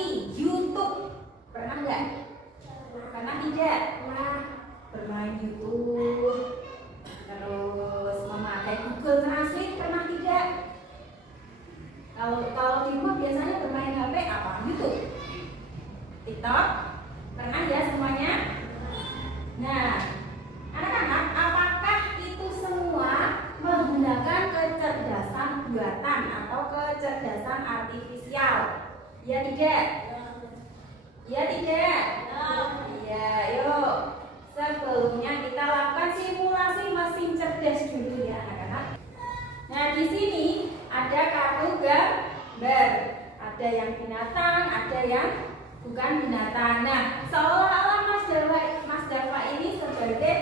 lagi YouTube. Pernah nggak? Pernah tidak? Pernah. Bermain YouTube, terus memakai Google Translate, pernah tidak? Kalau di rumah biasanya bermain HP apa? YouTube, TikTok, pernah ya semuanya? Nah, anak-anak, apakah itu semua menggunakan kecerdasan buatan atau kecerdasan artifisial? Ya tidak? Ya tidak? Ya, yuk. Sebelumnya kita lakukan simulasi mesin cerdas dulu ya anak-anak. Nah, di sini ada kartu gambar. Ada yang binatang, ada yang bukan binatang. Nah, seolah-olah Mas Dava ini sebagai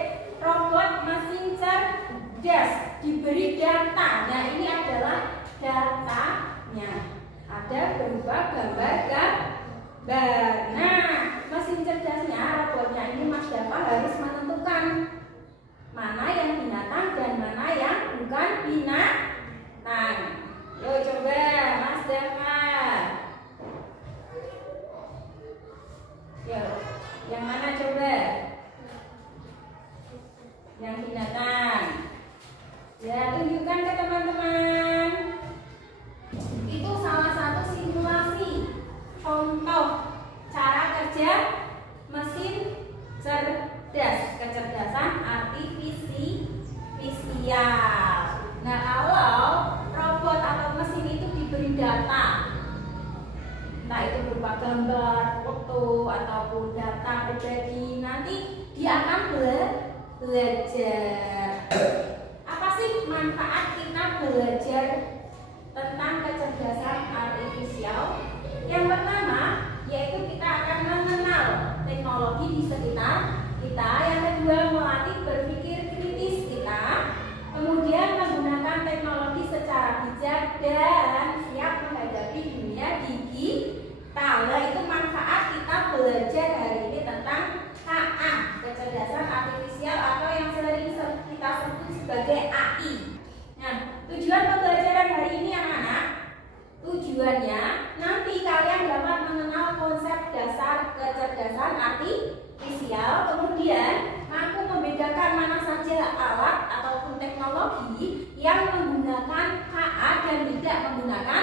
robot mesin cerdas diberi data. Nah, ini adalah datanya. Ada berupa gambar. Nah, mesin cerdasnya, robotnya ini Mas Dava harus menentukan mana yang binatang dan mana yang bukan binatang. Yuk coba Mas Dava. Yuk, yang mana coba? Yang binatang. Ya, tunjukkan ke teman-teman. Itu salah satu simulasi contoh cara kerja mesin cerdas, kecerdasan artifisial. Nah, kalau robot atau mesin itu diberi data, entah itu berupa gambar, foto, ataupun data pribadi, nanti dia akan belajar. Apa sih manfaat kita belajar tentang kecerdasan artifisial? Yang pertama, yaitu kita akan mengenal teknologi di sekitar kita. Yang kedua, melatih berpikir kritis kita. Kemudian menggunakan teknologi secara bijak dan siap menghadapi dunia digital. Nah, itu manfaat kita belajar hari ini tentang KA, kecerdasan artifisial, atau yang sering kita sebut sebagai AI. Nah, tujuan pembelajaran hari ini anak-anak, tujuannya nanti kalian dapat mengenal konsep dasar kecerdasan artifisial, kemudian mampu membedakan mana saja alat ataupun teknologi yang menggunakan KA dan tidak menggunakan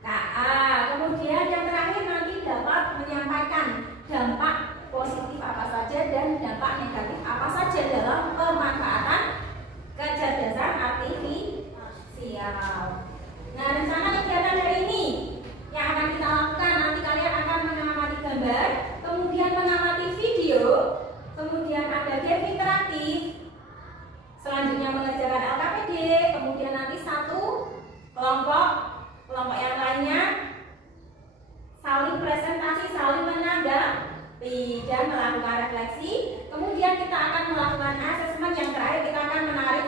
KA. Kemudian yang terakhir nanti dapat menyampaikan dampak positif apa saja dan dampak negatif apa saja dalam pemanfaatan kecerdasan artifisial. Nah, rencana kegiatan hari ini yang akan kita lakukan, nanti kalian akan mengamati gambar, kemudian mengamati video, kemudian ada game interaktif, selanjutnya mengerjakan LKPD, kemudian nanti satu kelompok yang lainnya saling presentasi, saling menanggapi dan melakukan refleksi. Kemudian kita akan melakukan asesmen, yang terakhir kita akan menarik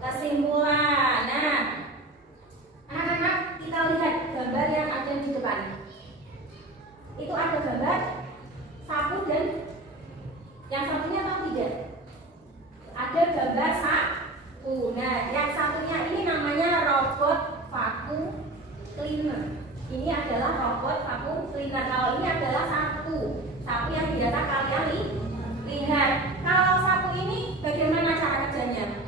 kesimpulan. Nah, anak-anak, kita lihat gambar yang ada di depan. Itu ada gambar sapu dan yang satunya tahu tidak? Ada gambar sapu. Nah, yang satunya ini namanya robot vacuum cleaner. Ini adalah robot vacuum cleaner. Kalau ini adalah sapu yang biasa kalian lihat. Kalau sapu ini bagaimana cara kerjanya?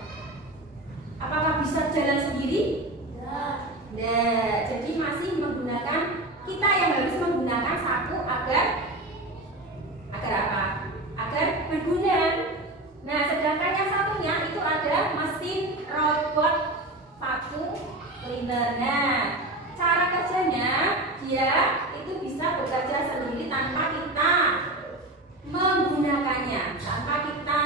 Apakah bisa jalan sendiri? Nah, jadi masih menggunakan, kita yang harus menggunakan sapu agar apa? Agar berguna. Nah, sedangkan yang satunya itu ada mesin robot vacuum cleaner. Nah, cara kerjanya dia itu bisa bekerja sendiri tanpa kita menggunakannya, tanpa kita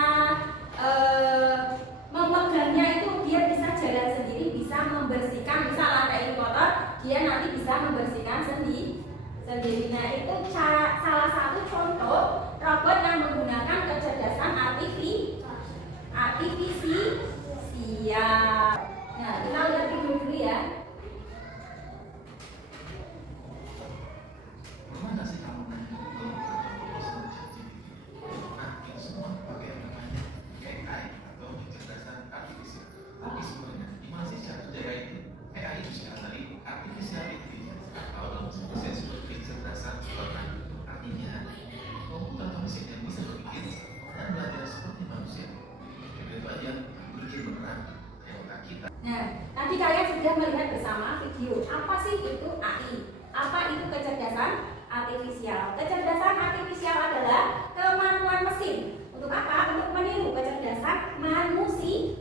memegangnya. Itu dia bisa jalan sendiri, bisa membersihkan, misal lantai ini kotor, dia nanti bisa membersihkan sendiri. Nah, itu salah satu contoh robot yang menggunakan kecerdasan artifisial. Nah, kita lihat video dulu ya. Gimana sih kamu semua pakai yang namanya AI atau kecerdasan artifisial? Tapi sebenarnya gimana sih cara kerja AI itu? AI itu singkatan dari artificial intelligence atau dalam bahasa Inggris disebut kecerdasan Tadi kalian sudah melihat bersama video. Apa sih itu AI? Apa itu kecerdasan artifisial? Kecerdasan artifisial adalah kemampuan mesin. Untuk apa? Untuk meniru kecerdasan manusia.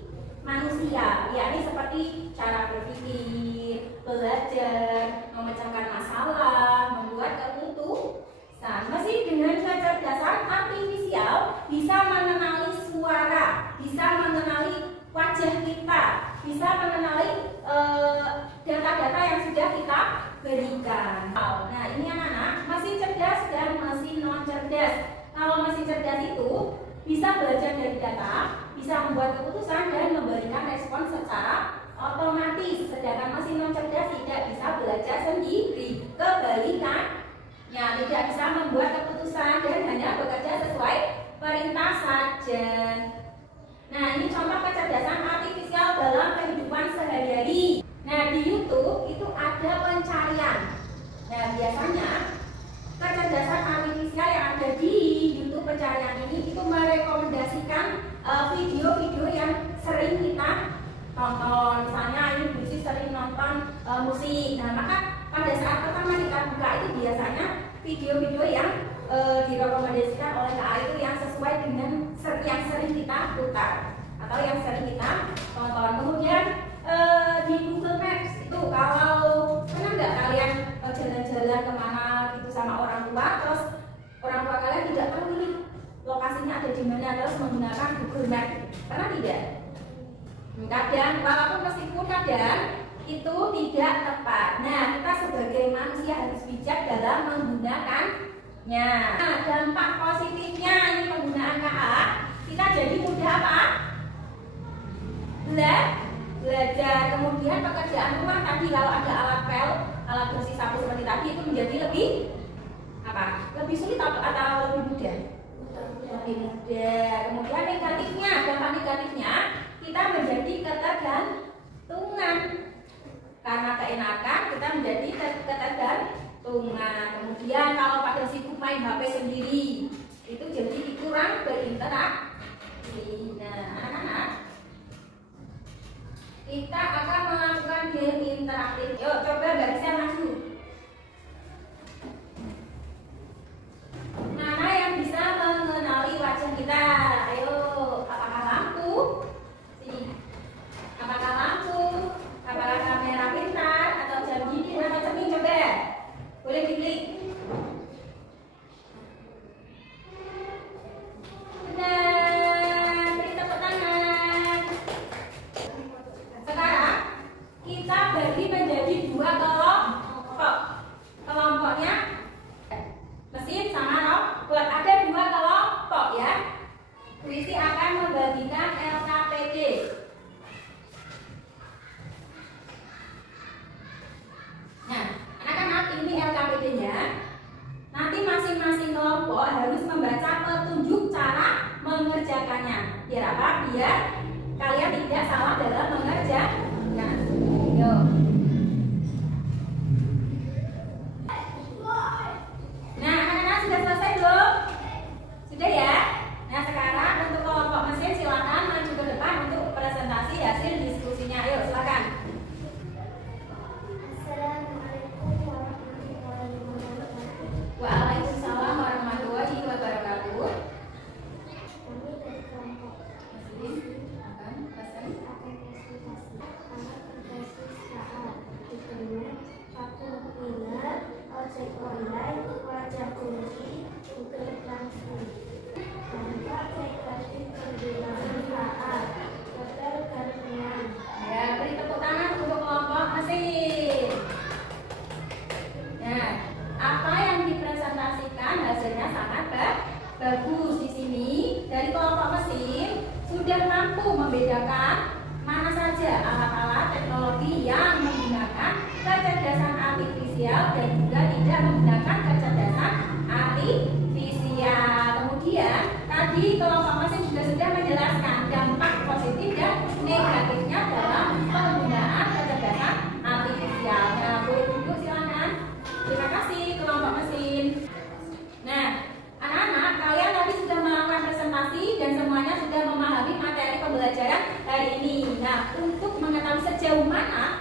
Yakni seperti cara berpikir, belajar, memecahkan masalah, membuat keputusan. Mesin dengan kecerdasan artifisial bisa mengenali suara, bisa mengenali wajah kita, bisa mengenali data-data yang sudah kita berikan. Nah, ini anak-anak, mesin cerdas dan mesin non cerdas. Kalau mesin cerdas itu bisa belajar dari data, bisa membuat keputusan dan memberikan respon secara otomatis. Sedangkan mesin non cerdas tidak bisa belajar sendiri. Kebalikannya, tidak bisa membuat keputusan dan hanya bekerja sesuai perintah saja. Nah, ini contoh kecerdasan artifisial dalam kehidupan sehari-hari. Nah, di YouTube itu ada pencarian. Nah, biasanya kecerdasan artifisial yang ada di YouTube pencarian ini itu merekomendasikan video-video yang sering kita tonton. Misalnya ini Busi sering nonton musik. Nah, maka pada saat pertama kita buka itu biasanya video-video yang direkomendasikan oleh KA itu yang sesuai dengan yang sering kita putar atau yang sering kita tonton. Kemudian di Google Maps itu kalau pernah nggak kalian jalan-jalan kemana gitu sama orang tua, terus orang tua kalian tidak tahu ini lokasinya ada di mana, terus menggunakan Google Maps, pernah tidak? Kadang, walaupun meskipun kadang itu tidak tepat. Nah, kita sebagai manusia harus bijak dalam menggunakannya. Nah, dampak positifnya ini penggunaan KA, kita jadi mudah apa? Belajar. Kemudian pekerjaan rumah tadi kalau ada alat pel, alat bersih sapu seperti tadi itu menjadi lebih apa? Lebih sulit atau lebih mudah? Lebih mudah. Kemudian negatifnya, dampak negatifnya kita menjadi ketergantungan. Karena keenakan kita menjadi ketergantungan. Kemudian kalau pada sibuk main HP sendiri itu jadi kurang berinteraksi. Nah, anak-anak, kita akan melakukan game interaktif. Yuk, coba barisan maju. Mana yang bisa mengenali wajah kita? Ayo, apakah lampu? Sini. Apakah lampu? Apakah kamera pintar? Atau jam dinding atau cermin? Coba. Boleh diklik. Benar. Beri tepuk tangan. Sekarang kita bagi menjadi dua kelompok. Kelompoknya mesin sama robot. Ada dua kelompok ya. Puisi akan membagikan LKPD. Nah, anak-anak, ini LKPD-nya. Nanti masing-masing kelompok harus membaca petunjuk cara mengerjakannya. Biar apa? Biar kalian tidak salah dalam mengerjakan. Yuk. Nah, anak-anak sudah selesai belum? Sudah ya? Nah, sekarang untuk kelompok mesin silakan maju ke depan untuk presentasi hasil diskusinya. Ayo, silakan. Waalaikumsalam warahmatullahi wabarakatuh. Ojek online, wajah kunci, Google Translate. Dampak negatif penggunaan KA, ketergantungan. Ya, beri tepuk tangan untuk kelompok mesin. Nah, apa yang dipresentasikan hasilnya sangat bagus. Di sini dari kelompok mesin sudah mampu membedakan mana saja alat-alat teknologi yang menggunakan kecerdasan artifisial dan juga tidak menggunakan kecerdasan artifisial. Kemudian tadi kelompok mesin juga sudah menjelaskan dampak positif dan negatifnya dalam penggunaan kecerdasan artifisial. Nah, boleh duduk silakan. Terima kasih kelompok mesin. Nah, anak-anak, kalian tadi sudah melakukan presentasi dan semuanya sudah memahami materi pembelajaran hari ini. Nah, untuk mengetahui sejauh mana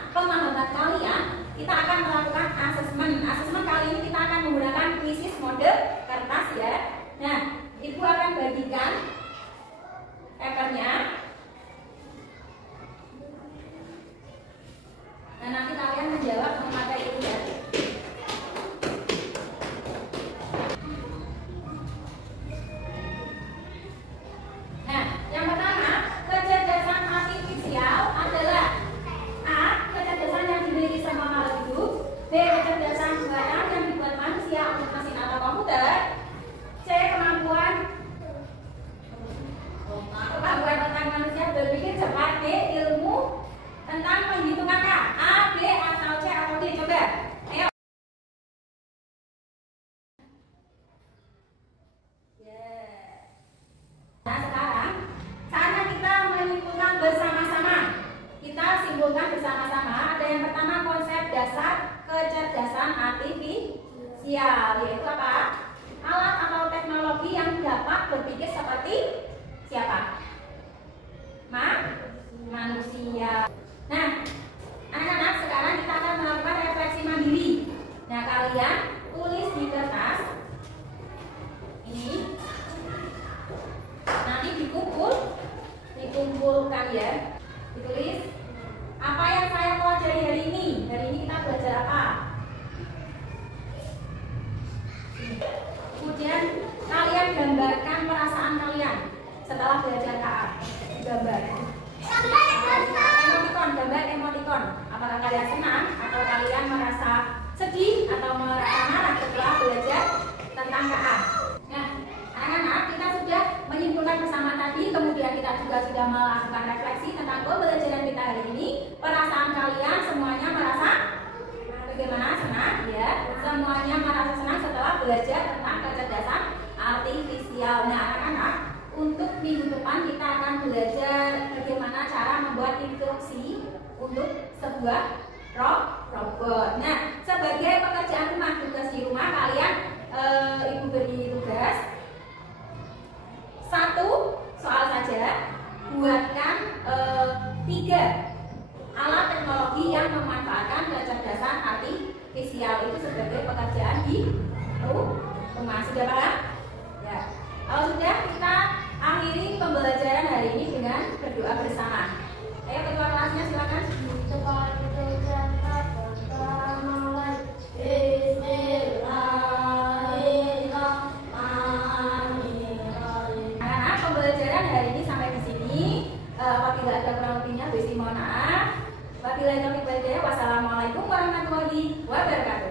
menjawab memakai itu ya. Nah, yang pertama, kecerdasan artifisial adalah A. Kecerdasan yang dimiliki semua makhluk hidup. B. Kecerdasan buatan yang dibuat manusia untuk mesin atau komputer. C. Kemampuan otak manusia berpikir cepat. D. Ilmu tentang menghitung angka. A, B, atau C, atau D. Coba, ayo. Nah, sekarang saatnya kita menyimpulkan bersama-sama. Kita simpulkan bersama-sama. Ada yang pertama, konsep dasar kecerdasan artifisial, yaitu apa? Alat atau teknologi yang dapat berpikir seperti siapa? Manusia. Nah, anak-anak, sekarang kita akan melakukan refleksi mandiri. Nah, kalian tulis di kertas ini. Nanti dikumpulkan ya. Ditulis apa yang saya pelajari hari ini. Hari ini kita belajar apa? Kemudian kalian gambarkan perasaan kalian setelah belajar KA. Gambar emoticon. Apakah kalian senang atau kalian merasa sedih atau merasa marah setelah belajar tentang KA? Nah, anak-anak, kita sudah menyimpulkan bersama tadi, kemudian kita juga sudah melakukan refleksi tentang pembelajaran kita hari ini. Perasaan kalian semuanya merasa bagaimana? Senang ya? Semuanya merasa senang setelah belajar tentang kecerdasan artifisial. Nah, anak-anak, untuk minggu depan kita akan belajar bagaimana cara membuat instruksi untuk sebuah robot. Nah, sebagai pekerjaan rumah, tugas di rumah kalian, ibu beri tugas 1 soal saja. Buatkan 3 alat teknologi yang memanfaatkan kecerdasan artifisial itu sebagai pekerjaan di rumah. Sudah paham? Ya. Kalau sudah, kita akhiri pembelajaran hari ini dengan berdoa bersama. Ayo ketua kelasnya silakan. Anak-anak, pembelajaran hari ini sampai di sini. Apabila ada kurang lebihnya, mohon maaf. Wabillahi taufiq wal hidayah. Wassalamualaikum warahmatullahi wabarakatuh.